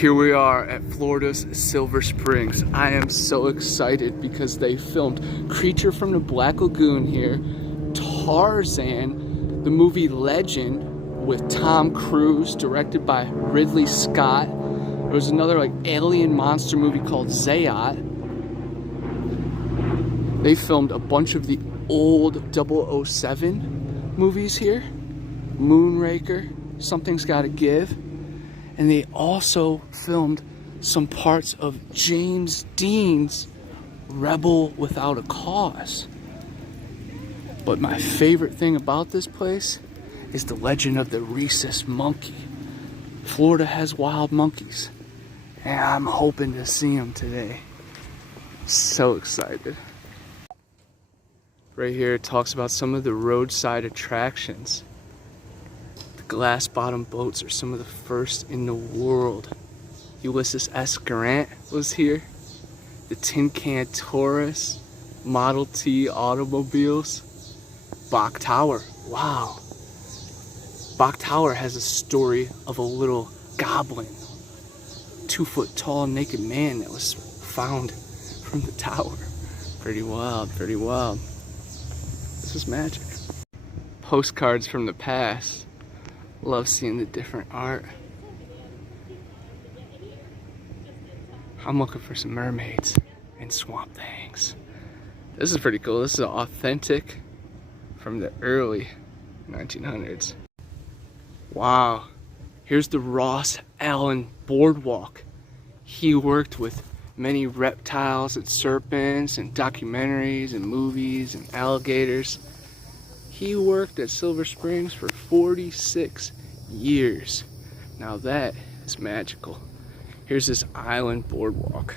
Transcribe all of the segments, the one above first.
Here we are at Florida's Silver Springs. I am so excited because they filmed Creature from the Black Lagoon here, Tarzan, the movie Legend with Tom Cruise, directed by Ridley Scott. There was another like alien monster movie called Zayat. They filmed a bunch of the old 007 movies here. Moonraker, Something's Gotta Give. And they also filmed some parts of James Dean's Rebel Without a Cause. But my favorite thing about this place is the legend of the rhesus monkey. Florida has wild monkeys, and I'm hoping to see them today. So excited. Right here it talks about some of the roadside attractions. Glass bottom boats are some of the first in the world. Ulysses S. Grant was here. The Tin Can Taurus, Model T automobiles. Bok Tower, wow. Bok Tower has a story of a little goblin, 2-foot tall naked man that was found from the tower. Pretty wild, pretty wild. This is magic. Postcards from the past. Love seeing the different art. I'm looking for some mermaids and swamp things. This is pretty cool. This is authentic from the early 1900s. Wow. Here's the Ross Allen Boardwalk. He worked with many reptiles and serpents and documentaries and movies and alligators. He worked at Silver Springs for 46 years. Now that is magical. Here's this island boardwalk.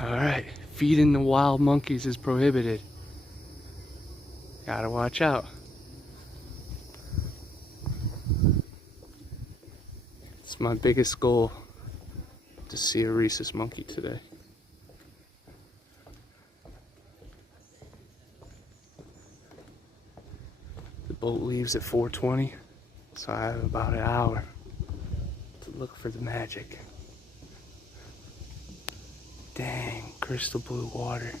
Alright, feeding the wild monkeys is prohibited. Gotta watch out. It's my biggest goal to see a rhesus monkey today. The boat leaves at 4:20, so I have about an hour to look for the magic. Dang, crystal blue water.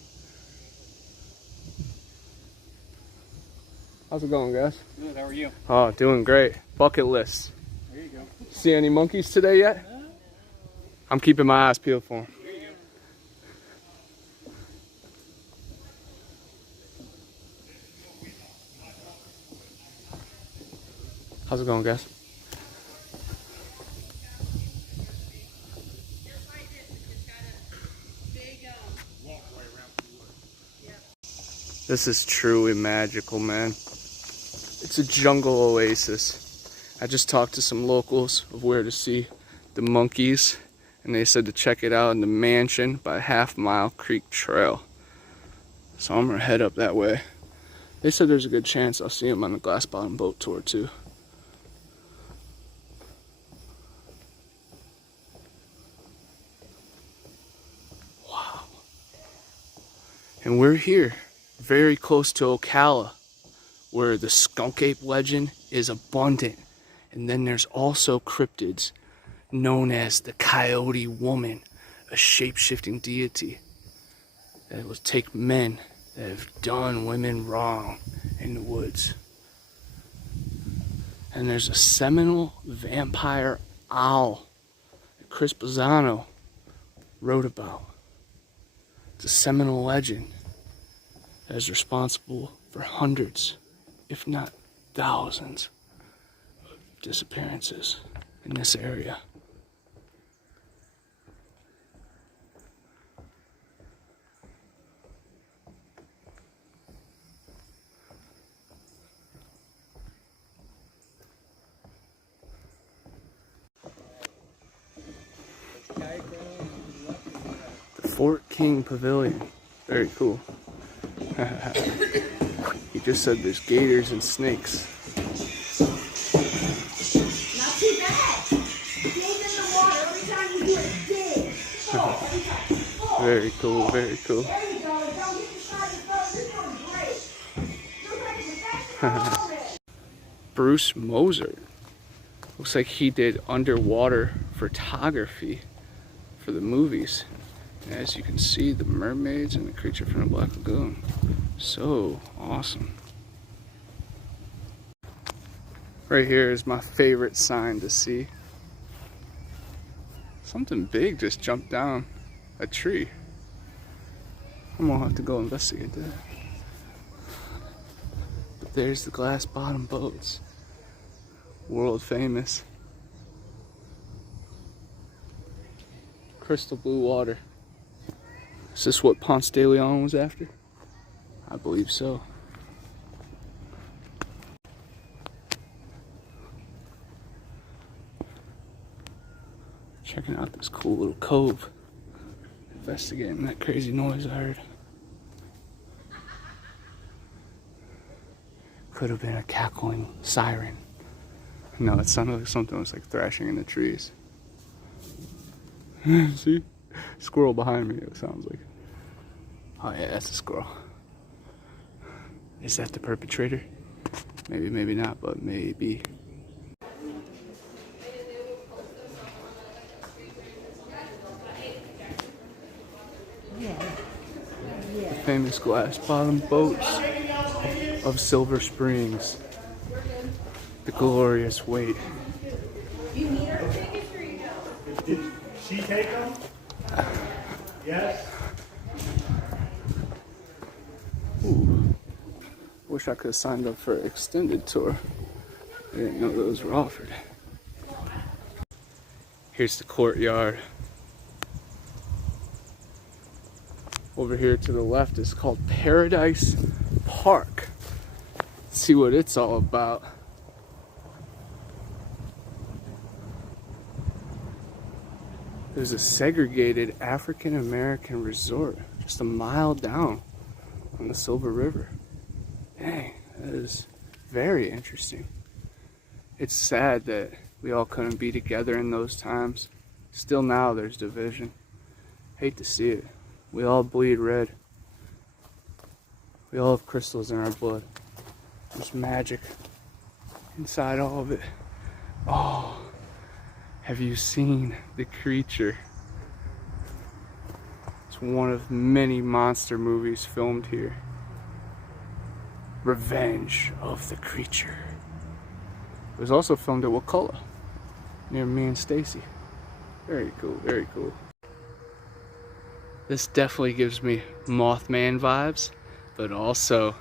How's it going, guys? Good, how are you? Oh, doing great. Bucket list. There you go. See any monkeys today yet? I'm keeping my eyes peeled for them. There you go. How's it going, guys? This is truly magical, man. It's a jungle oasis. I just talked to some locals of where to see the monkeys, and they said to check it out in the Mansion by Half Mile Creek Trail. So I'm gonna head up that way. They said there's a good chance I'll see them on the glass bottom boat tour too. Wow. And we're here, very close to Ocala, where the skunk ape legend is abundant. And then there's also cryptids known as the Coyote Woman, a shape-shifting deity that will take men that have done women wrong in the woods. And there's a Seminole vampire owl that Chris Bozzano wrote about. It's a Seminole legend that is responsible for hundreds, if not thousands, of disappearances in this area. The Fort King Pavilion. Very cool. He just said there's gators and snakes. Not too bad. Dig in the water every time you do it. Dig. Very cool, very cool. There you go. Don't get the shot of the You're doing great. You're like a professional. Bruce Moser. Looks like he did Underwater photography for the movies. And as you can see, the mermaids and the creature from the Black Lagoon. So awesome. Right here is my favorite sign to see. Something big just jumped down a tree. I'm gonna have to go investigate that. But there's the glass bottom boats. World famous. Crystal blue water. Is this what Ponce de Leon was after? I believe so. Checking out this cool little cove. Investigating that crazy noise I heard. Could have been a cackling siren. No, it sounded like something was like thrashing in the trees. See? Squirrel behind me, it sounds like. Oh yeah, that's a squirrel. Is that the perpetrator? Maybe, maybe not, but maybe. The famous glass bottom boats of Silver Springs. The glorious weight. Did she take them? Yes. Ooh. Wish I could have signed up for an extended tour. I didn't know those were offered. Here's the courtyard. Over here to the left is called Paradise Park. Let's see what it's all about. There's a segregated African American resort just a mile down on the Silver River. Dang, that is very interesting. It's sad that we all couldn't be together in those times. Still now there's division. Hate to see it. We all bleed red. We all have crystals in our blood. There's magic inside all of it. Oh. Have you seen the creature? It's one of many monster movies filmed here. Revenge of the Creature. It was also filmed at Wakulla, near me and Stacy. Very cool, very cool. This definitely gives me Mothman vibes, but also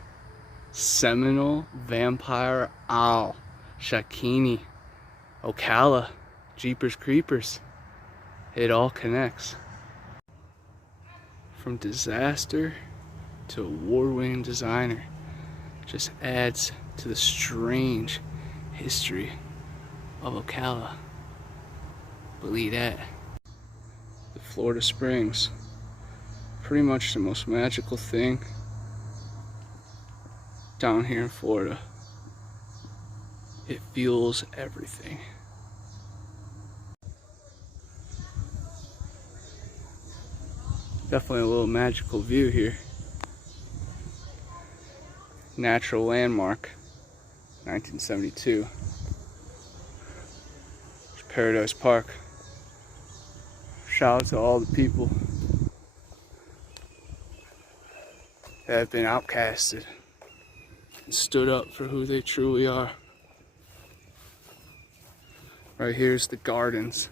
Seminole Vampire Owl, Shakini, Ocala, Jeepers Creepers. It all connects. From disaster to award-winning designer, just adds to the strange history of Ocala. Believe that. The Florida Springs, pretty much the most magical thing down here in Florida. It fuels everything. Definitely a little magical view here. Natural landmark, 1972. It's Paradise Park. Shout out to all the people that have been outcasted and stood up for who they truly are. Right here's the gardens.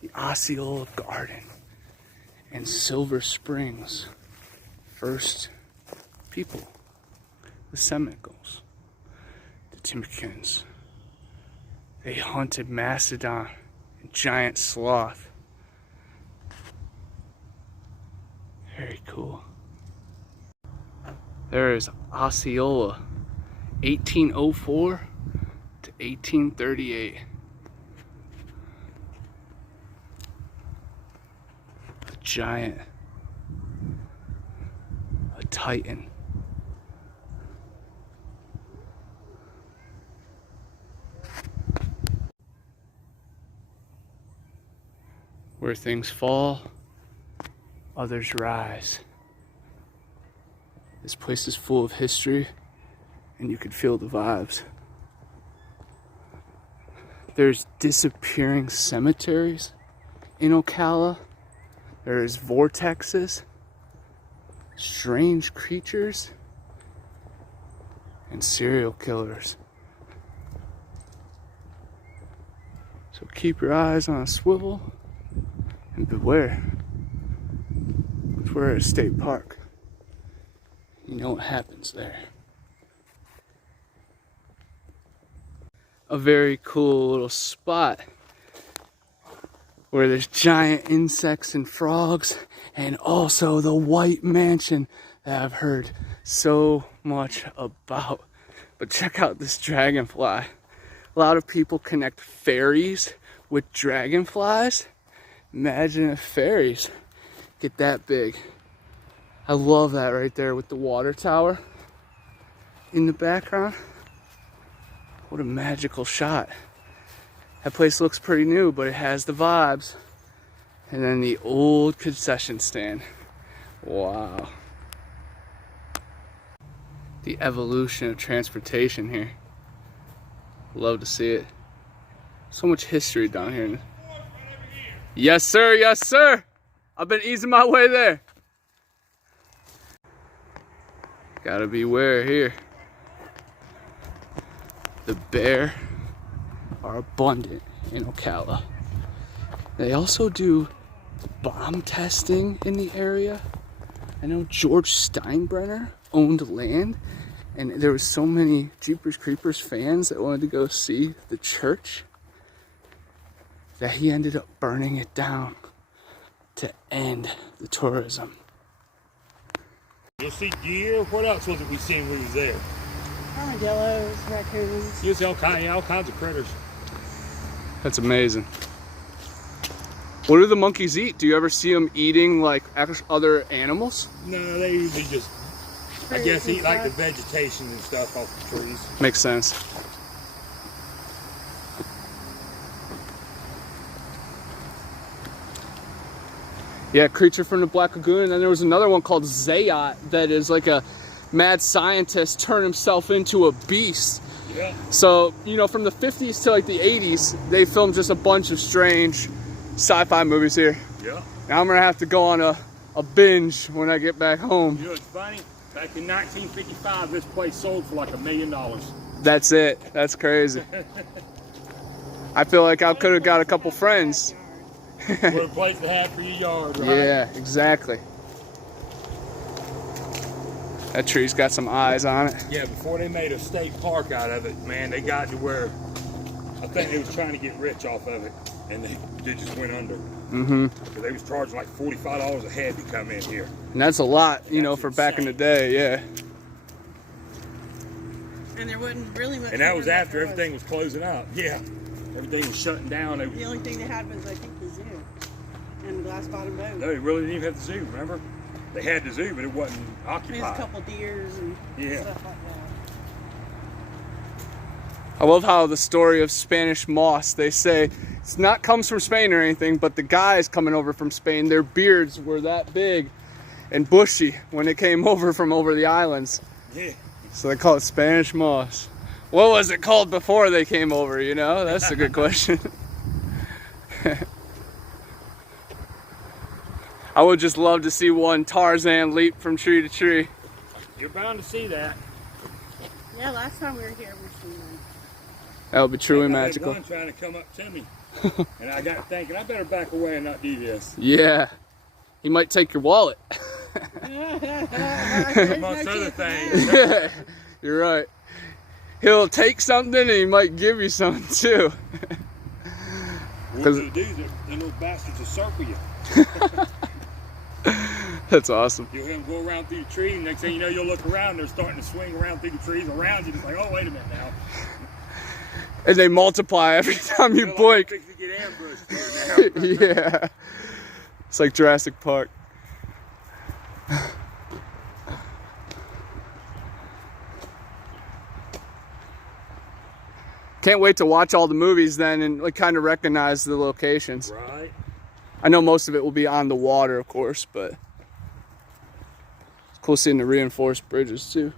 The Osceola Garden and Silver Springs. First people, the Seminoles, the Timbuktuans. They hunted mastodon and giant sloth. Very cool. There is Osceola, 1804 to 1838. A giant, a titan. Where things fall, others rise. This place is full of history, and you can feel the vibes. There's disappearing cemeteries in Ocala. There's vortexes, strange creatures, and serial killers. So keep your eyes on a swivel and beware. We're at a state park. You know what happens there. A very cool little spot where there's giant insects and frogs, and also the white mansion that I've heard so much about. But check out this dragonfly. A lot of people connect fairies with dragonflies. Imagine if fairies get that big. I love that right there with the water tower in the background. What a magical shot. That place looks pretty new, but it has the vibes. And then the old concession stand. Wow. The evolution of transportation here. Love to see it. So much history down here. Yes, sir. Yes, sir. I've been easing my way there. Gotta beware here. The bear are abundant in Ocala. They also do bomb testing in the area. I know George Steinbrenner owned land, and there was so many Jeepers Creepers fans that wanted to go see the church that he ended up burning it down to end the tourism. You'll see deer. What else was it we seen when we was there? Armadillos, raccoons. You'll see all kinds of critters. That's amazing. What do the monkeys eat? Do you ever see them eating like other animals? No, they usually just, I Fruits guess, and eat like the stuff. vegetation and stuff off the trees. Makes sense. Yeah, Creature from the Black Lagoon, and then there was another one called Zayat that is like a mad scientist turned himself into a beast. Yeah. So, you know, from the 50s to like the 80s, they filmed just a bunch of strange sci-fi movies here. Yeah. Now I'm gonna have to go on a binge when I get back home. You know, it's funny. Back in 1955, this place sold for like $1 million. That's it. That's crazy. I feel like I could have got a couple friends. What a place to have for your yard, right? Yeah, exactly. That tree's got some eyes on it. Yeah, before they made a state park out of it, man, they got to where I think they was trying to get rich off of it, and they just went under. Mm-hmm. Because they was charging like $45 a head to come in here. And that's a lot, you know, for back in the day, yeah. And there wasn't really much. And that was more after there everything was closing up. Yeah, everything was shutting down. The only thing they had was, I think, the zoo and the glass bottom boat. No, they really didn't even have the zoo, remember? They had the zoo, but it wasn't occupied. There's a couple deers and Yeah. stuff like that. I love how the story of Spanish moss, they say it's not comes from Spain or anything, but the guys coming over from Spain, their beards were that big and bushy when they came over from over the islands. Yeah. So they call it Spanish moss. What was it called before they came over, you know? That's a good question. I would just love to see one Tarzan leap from tree to tree. You're bound to see that. Yeah, last time we were here, we seen that. That would be truly I had magical. one trying to come up to me, and I got thinking, I better back away and not do this. Yeah. He might take your wallet. Amongst other things. Yeah, you're right. He'll take something and he might give you something too. What they'll do is them little bastards will circle you. That's awesome. You'll hear them go around through the tree, and next thing you know, you'll look around, they're starting to swing around through the trees around you. It's like, oh, wait a minute now. And they multiply every time you Feel blink. like I'm fixing to get ambushed here now. Yeah. It's like Jurassic Park. Can't wait to watch all the movies then and like kind of recognize the locations. Right. I know most of it will be on the water, of course, but it's cool seeing the reinforced bridges too.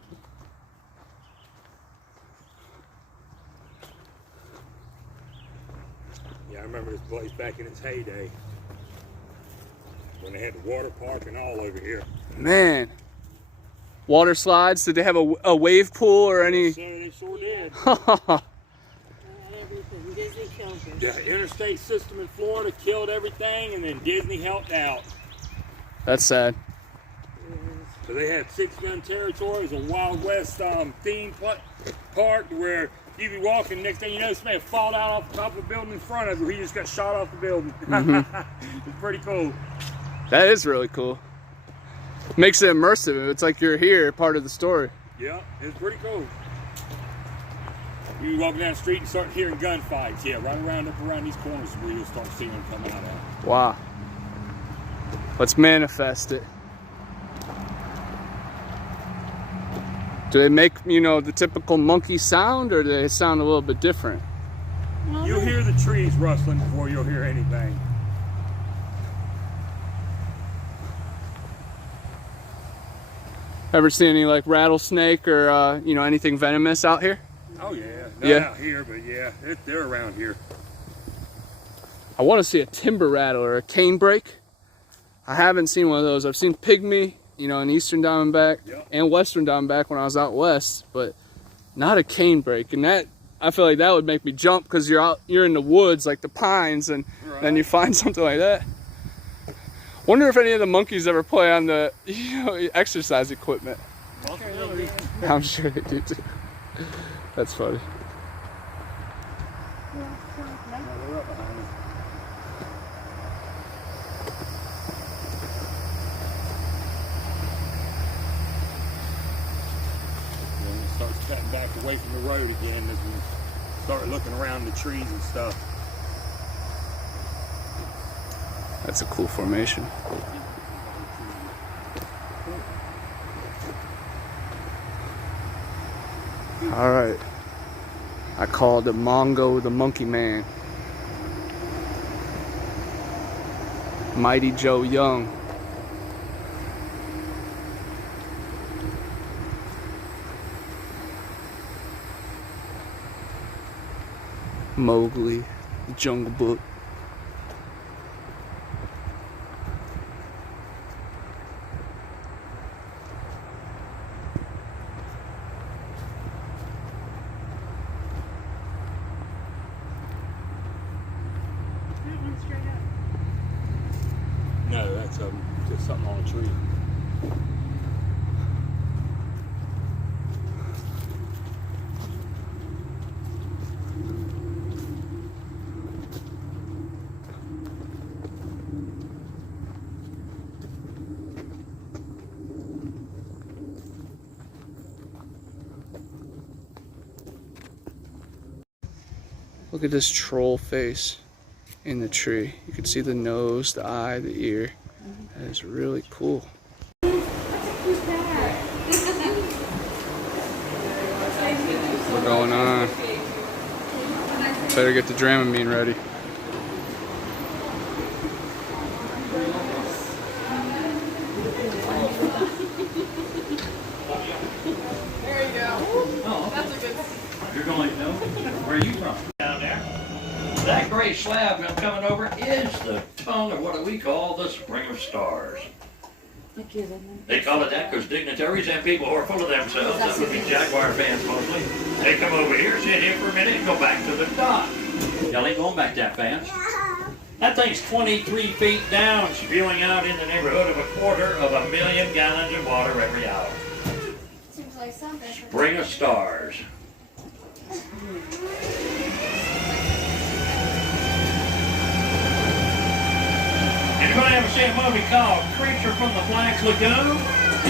Yeah, I remember this place back in its heyday when they had the water park and all over here. Man. Water slides? Did they have a wave pool or any? So they sure did. Everything. Disney killed it. The interstate system in Florida killed everything, and then Disney helped out. That's sad. So they had 6 gun territories, a Wild West theme park where you'd be walking, next thing you know, somebody fall out off the top of a building in front of you. He just got shot off the building. It's pretty cool. That is really cool. Makes it immersive. It's like you're here, part of the story. Yeah, it's pretty cool. You be walking down the street and start hearing gunfights. Yeah, right around up around these corners where you'll start seeing them coming out of. Wow. Let's manifest it. Do they make, you know, the typical monkey sound, or do they sound a little bit different? You'll hear the trees rustling before you'll hear anything. Ever see any like rattlesnake or you know, anything venomous out here? Oh yeah, not Yeah. out here, but yeah, they're around here. I want to see a timber rattle or a canebrake. I haven't seen one of those. I've seen pygmy, you know, an eastern diamondback and western diamondback when I was out west, but not a canebrake. And that, I feel like that would make me jump, because you're in the woods, like the pines, and then you find something like that. Wonder if any of the monkeys ever play on the, you know, exercise equipment. I'm sure they do too. That's funny. Then it starts cutting back away from the road again as we start looking around the trees and stuff. That's a cool formation. All right. I called it Mongo the Monkey Man. Mighty Joe Young. Mowgli, the Jungle Book. No, that's just something on a tree. Look at this troll face in the tree. You can see the nose, the eye, the ear. That is really cool. We're going on. Better get the Dramamine ready. There you go. Oh, that's a good. You're going to know? Where are you from? Down there. That gray slab coming over is the tongue of what we call the Spring of Stars. They call it that because dignitaries and people who are full of themselves, that would be Jaguar fans mostly, they come over here, sit here for a minute, and go back to the dock. Y'all ain't going back that fast. That thing's 23 feet down, spewing out in the neighborhood of 250,000 gallons of water every hour. Seems like something. Spring of Stars. Anybody ever see a movie called Creature from the Black Lagoon?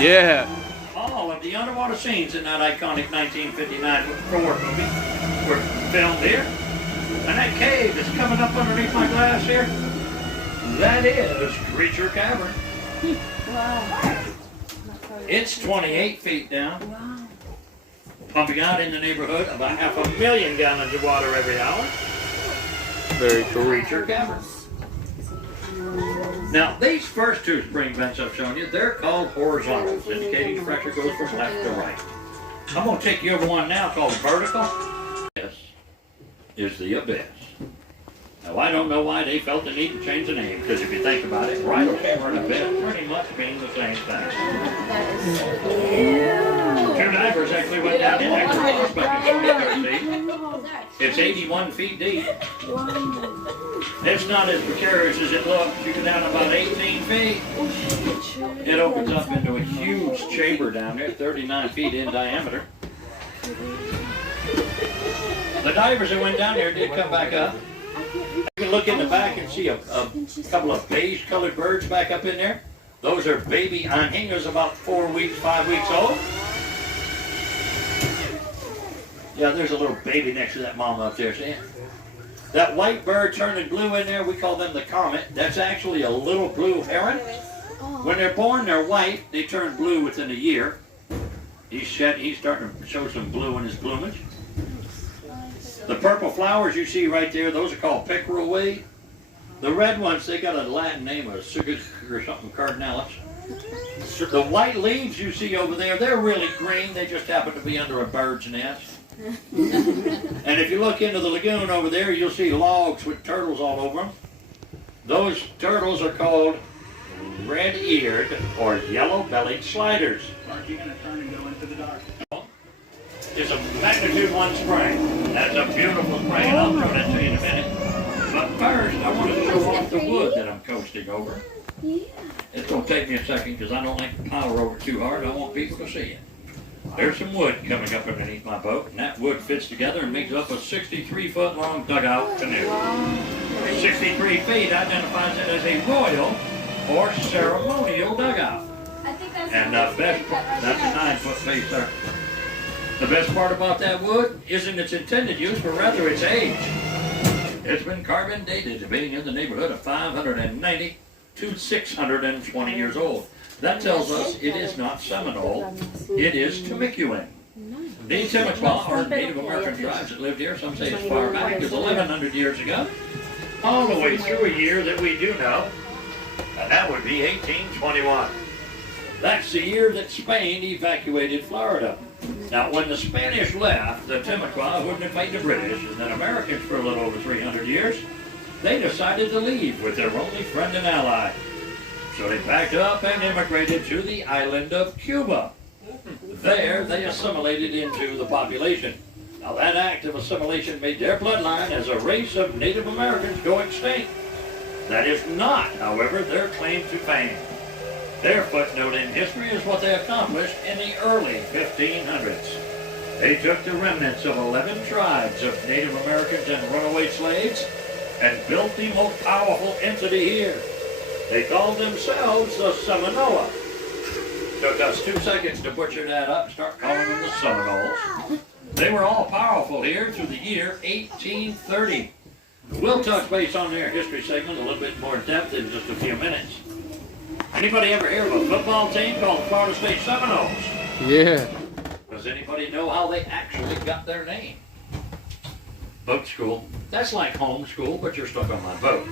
Yeah. All of the underwater scenes in that iconic 1959 Ford movie were filmed here. And that cave that's coming up underneath my glass here, that is Creature Cavern. Wow. It's 28 feet down. Wow. Pumping out in the neighborhood of 500,000 gallons of water every hour. Very cool. Creature Cavern. Now, these first two spring vents I've shown you, they're called horizontals, indicating the pressure goes from left to right. I'm going to take you over one now called vertical. This is the abyss. Now, Now, I don't know why they felt the need to change the name, because if you think about it, bridal chamber and a bed pretty much mean the same thing. Two divers actually went down in that garage back in 2013. It's 81 feet deep. It's not as precarious as it looks. You go down about 18 feet. It opens up into a huge chamber down there, 39 feet in diameter. The divers that went down there did come back up. You can look in the back and see a couple of beige colored birds back up in there. Those are baby anhingas about 4 weeks, 5 weeks old. Yeah, there's a little baby next to that mama up there, see it? That white bird turning blue in there, we call them the comet. That's actually a little blue heron. When they're born, they're white. They turn blue within a year. He's starting to show some blue in his plumage. The purple flowers you see right there, those are called pickerel weed. The red ones, they got a Latin name of Sigus or something, cardinalis. The white leaves you see over there, they're really green. They just happen to be under a bird's nest. And if you look into the lagoon over there, you'll see logs with turtles all over them. Those turtles are called red-eared or yellow-bellied sliders. Aren't you going to turn and go into the dark? It's a magnitude 1 spring. That's a beautiful spring, and I'll show that to you in a minute. But first, I want to show off the wood that I'm coasting over. It's going to take me a second because I don't like to power over too hard. I want people to see it. There's some wood coming up underneath my boat, and that wood fits together and makes up a 63-foot-long dugout canoe. 63 feet identifies it as a royal or ceremonial dugout. And that's a 9-foot face there. The best part about that wood isn't its intended use, but rather its age. It's been carbon dated to being in the neighborhood of 590 to 620 years old. That tells us it is not Seminole, it is Temecuen. The Temecua are Native American tribes that lived here, some say as far back as 1,100 years ago, all the way through a year that we do know, and that would be 1821. That's the year that Spain evacuated Florida. Now, when the Spanish left, the Temecua wouldn't have paid the British, and then Americans for a little over 300 years, they decided to leave with their only friend and ally. So they packed up and immigrated to the island of Cuba. There, they assimilated into the population. Now, that act of assimilation made their bloodline as a race of Native Americans go extinct. That is not, however, their claim to fame. Their footnote in history is what they accomplished in the early 1500s. They took the remnants of 11 tribes of Native Americans and runaway slaves and built the most powerful entity here. They called themselves the Seminola. Took us 2 seconds to butcher that up and start calling them the Seminoles. They were all powerful here through the year 1830. We'll touch base on their history segment a little bit more in depth in just a few minutes. Anybody ever hear of a football team called the Florida State Seminoles? Yeah. Does anybody know how they actually got their name? Boat school. That's like home school, but you're stuck on my boat.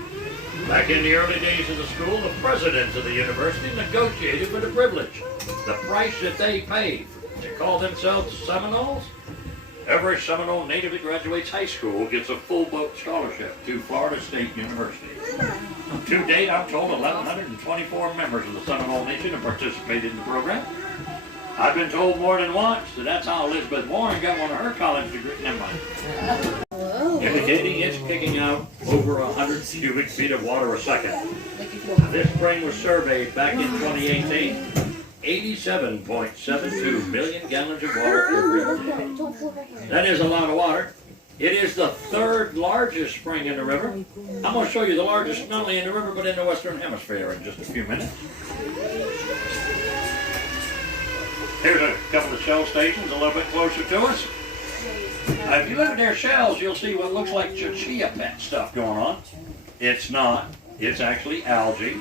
Back in the early days of the school, the president of the university negotiated for the privilege, the price that they paid to call themselves Seminoles. Every Seminole native that graduates high school gets a full boat scholarship to Florida State University. To date, I'm told 1,124 members of the Seminole Nation have participated in the program. I've been told more than once that that's how Elizabeth Warren got one of her college degrees. Never mind. Indicating it's kicking out over 100 cubic feet of water a second. This spring was surveyed back in 2018. 87.72 million gallons of water every day. That is a lot of water. It is the 3rd largest spring in the river. I'm going to show you the largest not only in the river but in the Western Hemisphere in just a few minutes. Here's a couple of shell stations a little bit closer to us. If you look at their shells, you'll see what looks like chia pet stuff going on. It's not. It's actually algae.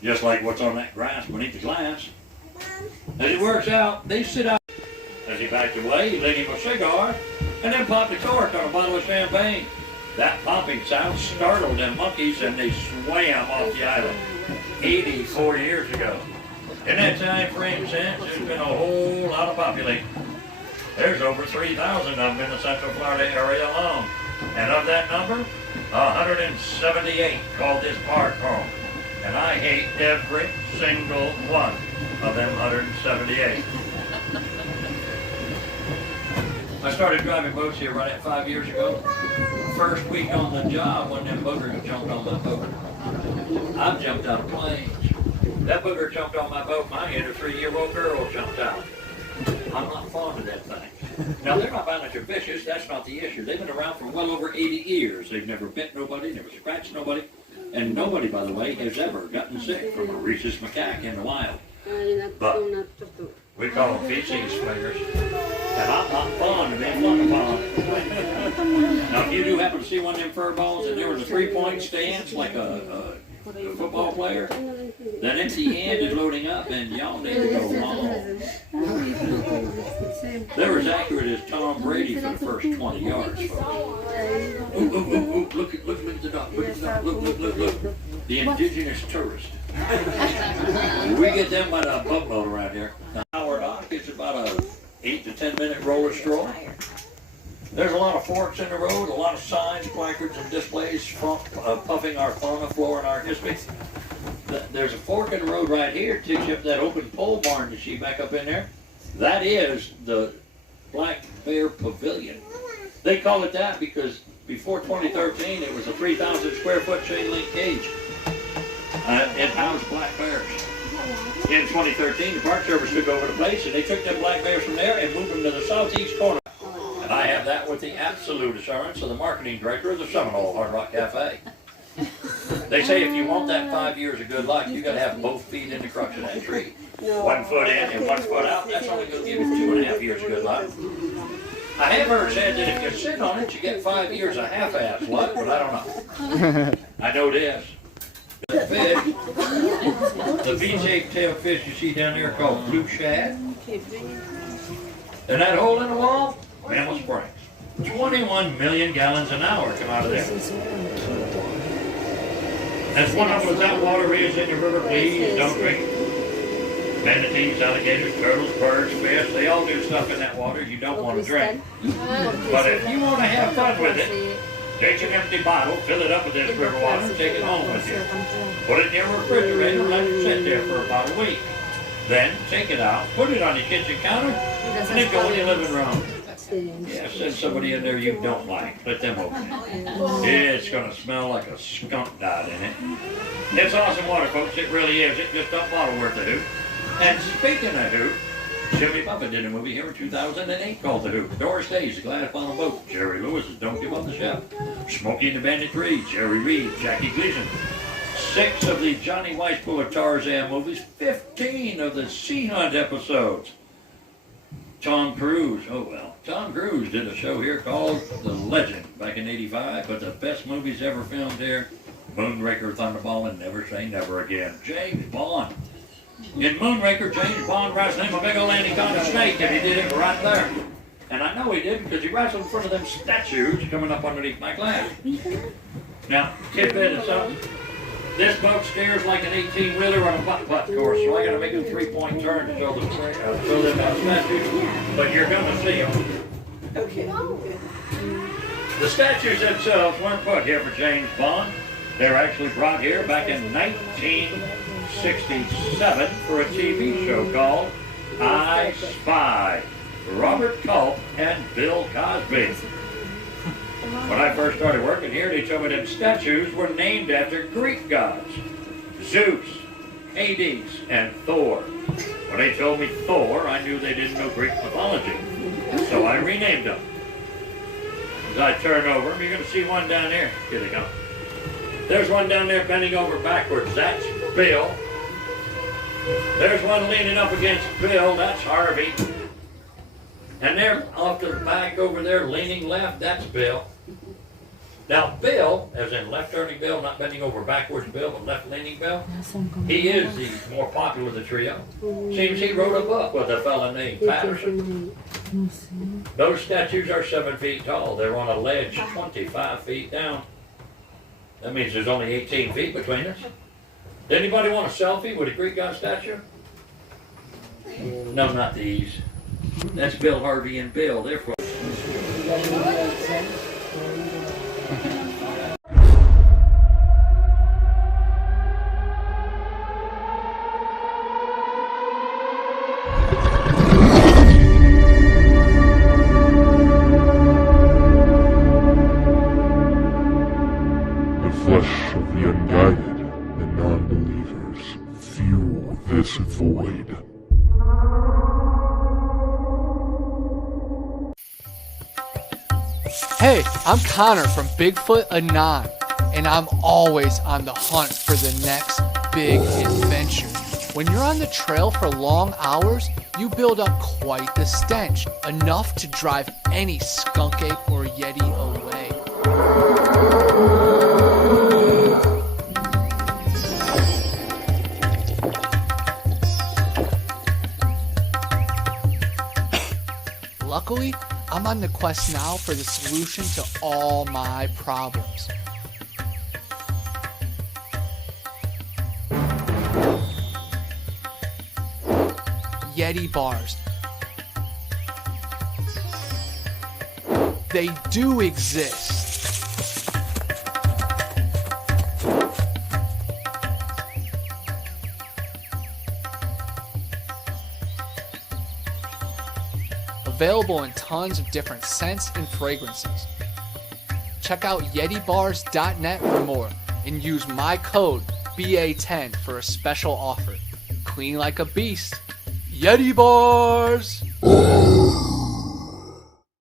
Just like what's on that grass beneath the glass. As it works out, they sit out. As he backed away, he lit him a cigar and then popped a cork on a bottle of champagne. That popping sound startled them monkeys and they swam off the island 84 years ago. In that time frame since, there's been a whole lot of population. There's over 3,000 of them in the Central Florida area alone. And of that number, 178 called this park home. And I hate every single one of them 178. I started driving boats here right at 5 years ago. First week on the job, when them boogers jumped on my boat. I've jumped out of planes. That booger jumped on my boat. My a 3-year-old girl jumped out. I'm not fond of that thing. Now, they're not violent or vicious. That's not the issue. They've been around for well over 80 years. They've never bit nobody, never scratched nobody. And nobody, by the way, has ever gotten sick from a rhesus macaque in the wild. But we call them feces swingers. And I'm not fond of being fun upon. Now, if you do happen to see one of them fur balls and there was a 3-point stance like a football player, that empty hand is loading up and y'all need to go long. They're as accurate as Tom Brady for the first 20 yards, folks. Ooh, look at the dog, look at the dog, look. The indigenous tourist. We get them by the boatload around here. Our dock is about a 8 to 10 minute roller stroll. There's a lot of forks in the road, a lot of signs, placards, and displays puffing our fauna, flora, and our history. There's a fork in the road right here, takes you up that open pole barn you see back up in there. That is the Black Bear Pavilion. They call it that because before 2013, it was a 3,000 square foot chain link cage. It housed black bears. In 2013, the Park Service took over the place and they took them black bears from there and moved them to the southeast corner. And I have that with the absolute assurance of the marketing director of the Seminole Hard Rock Cafe. They say if you want that 5 years of good luck, you got to have both feet in the crux of that tree. 1 foot in and 1 foot out, that's only going to give you 2.5 years of good luck. I have heard said that if you sit on it, you get 5 years of half-ass luck, but I don't know. I know this. The fish, the V-shaped tail fish you see down there called blue shad. And that hole in the wall, Mammal Springs. 21 million gallons an hour come out of there. That's one of them without water is in the river, please don't drink. Manatees, alligators, turtles, birds, fish, they all do stuff in that water you don't want to drink. But if you want to have fun with it, take an empty bottle, fill it up with this river water, and take it home with you. Put it in your refrigerator and let it sit there for about a week. Then take it out, put it on your kitchen counter, and then go in your living room. Yeah, send somebody in there you don't like. Let them open it. It's going to smell like a skunk died in it. It's awesome water, folks. It really is. It just a bottle worth of hoot. And speaking of hoot, Jimmy Buffett did a movie here in 2008 called The Hoot. Doris Day's The Glad Upon a Boat. Jerry Lewis's Don't Give Up the Chef. Smokey and the Bandit 3. Jerry Reed. Jackie Gleason. 6 of the Johnny Weissmuller Tarzan movies. 15 of the Sea Hunt episodes. Tom Cruise. Oh well. Tom Cruise did a show here called The Legend back in '85. But the best movies ever filmed here. Moonraker, Thunderball, and Never Say Never Again. James Bond. In Moonraker, James Bond wrestled him a big old anaconda snake, and he did it right there. And I know he did because he wrestled in front of them statues coming up underneath my glass. Now, tidbit of something. This boat steers like an 18-wheeler on a putt-putt course, so I got to make a 3-point turn to show them statues. But you're going to see them. Okay. The statues themselves weren't put here for James Bond. They were actually brought here back in 1967 for a TV show called I Spy. Robert Culp and Bill Cosby. When I first started working here, they told me that statues were named after Greek gods. Zeus, Hades, and Thor. When they told me Thor, I knew they didn't know Greek mythology. So I renamed them. As I turn over them, you're going to see one down there. Here they come. There's one down there bending over backwards. That's Bill. There's one leaning up against Bill. That's Harvey. And there, off to the back over there, leaning left, that's Bill. Now, Bill, as in left-turning Bill, not bending over backwards Bill, but left-leaning Bill, he is the more popular of the trio. Seems he wrote a book with a fella named Patterson. Those statues are 7 feet tall. They're on a ledge 25 feet down. That means there's only 18 feet between us. Does anybody want a selfie with a Greek god statue? No, not these. That's Bill Harvey and Bill. They're from. flesh of the unguided and non-believers fuel this void. Hey, I'm Connor from Bigfoot Anon, and I'm always on the hunt for the next big adventure. When you're on the trail for long hours, you build up quite the stench, enough to drive any skunk ape or yeti away. Luckily, I'm on the quest now for the solution to all my problems. Yeti bars. They do exist. Available in tons of different scents and fragrances. Check out YetiBars.net for more and use my code BA10 for a special offer. Clean like a beast. Yeti Bars!